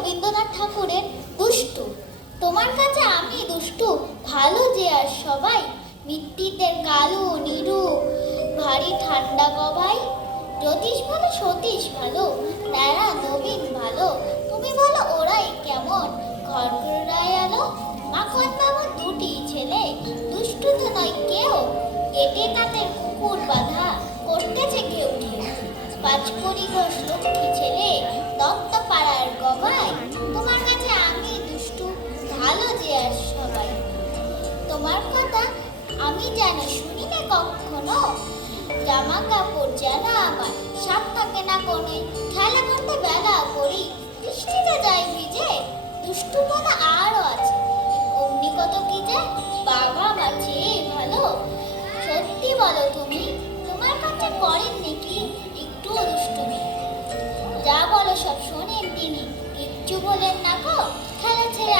রবীন্দ্রনাথ ঠাকুরের দুষ্টু। তোমার কাছে আমি দুষ্টু, ভালো যে আর সবাই, মিত্তিদের কালু নিরু ভারী ঠান্ডা গবাই। জ্যোতিষ ভালো সতীশ ভালো, ন্যাড়া নবীন ভালো, তুমি বলো ওরাই কেমন ঘর ঘুরায় আলো। মাখন বাবু দুটি ছেলে, দুষ্টু তো নয় কেউ, গেটে তাদের কুকুর বাঁধা করতেছে ঘেউ ঘেউ। পাঁচকড়ি ঘোষ লক্ষ্মী ছেলে, দত্ত পাড়ার গবাই, তোমার কাছে আমি দুষ্টু, ভালো যে আর সবাই। তোমার কথা আমি জানি শুনি না কখনো, জামা কাপড় জানা আমার সাপ থাকে না কোনোই, খেলা করতে বেলা করি বৃষ্টিতে যাই ভিজে। দুষ্টু মনে আরো আছে অমনি কত কি যায়, বাবা মা চেয়ে ভালো। সত্যি বলো তুমি, তোমার কাছে করেন নাকি একটুও দুষ্টুমি? যা বলো সব শোনেন তিনি, কিচ্ছু বলেন না গো, খেলা ছেড়ে